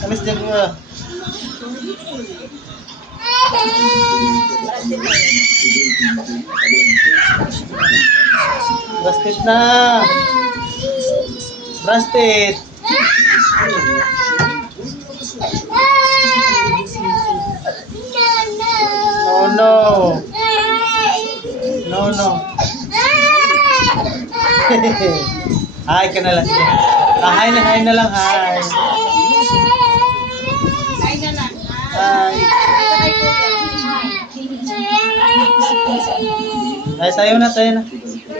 Alis dyan mo. Brasted na. Brasted. No, no. No, no. Hi ka na lang. Hi na lang. Hi. Hi na lang. Hi. Ay, tayo na.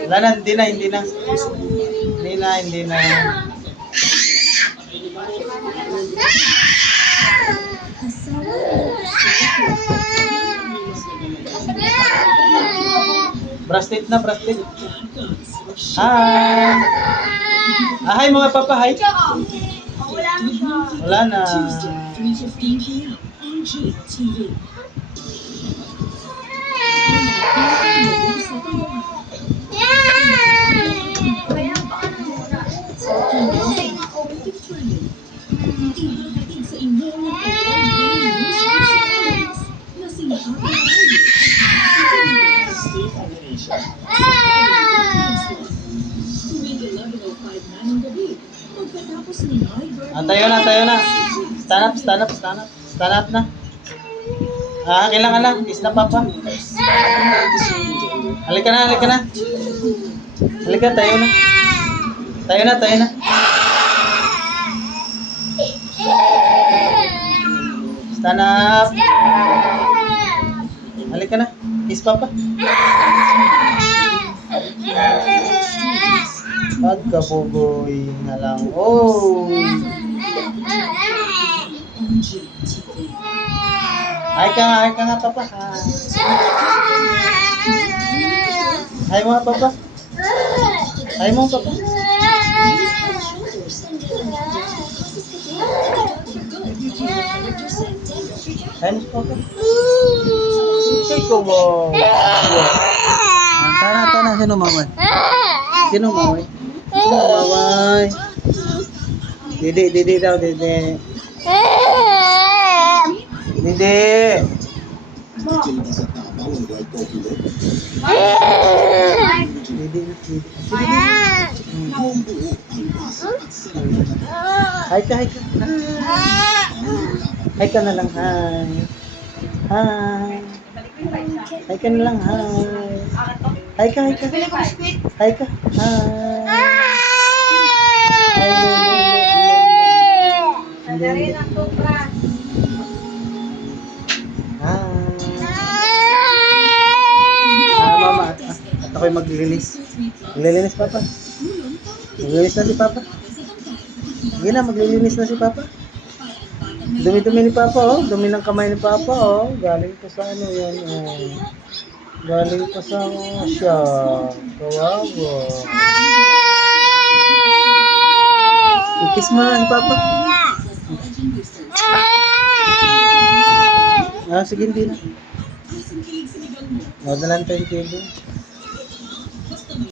Wala na, hindi na. Hindi na. Brasted na. Hi. Hi mga papa, hi. Wala na. Tayo na. Stand up na. Kailangan lang. Kiss na papa. Halika na. Halika, tayo na. Stand up. Halika na. Kiss papa. Pagkabugoy na lang. Oh. Hi ka nga papa. Hi mga papa. Hi mo papa. Hi mo papa. Say ko mo. Tara. Sino mamay? Didi daw. Didi. Hi ka. Hi ka na lang, hi. Hi ka na lang, hi. Hi ka. Hi. Dari ng tupra. Mama, at ako'y maglilinis. Maglilinis papa. Maglilinis na si papa. Sige na, maglilinis na si papa. Dumi-dumi ni papa, oh. Dumi ng kamay ni papa, oh. Galing pa sa ano yan, oh. Galing pa sa siya. Kawawa. Ikis mo na si papa. Sige, hindi na. Wala lang tayong TV.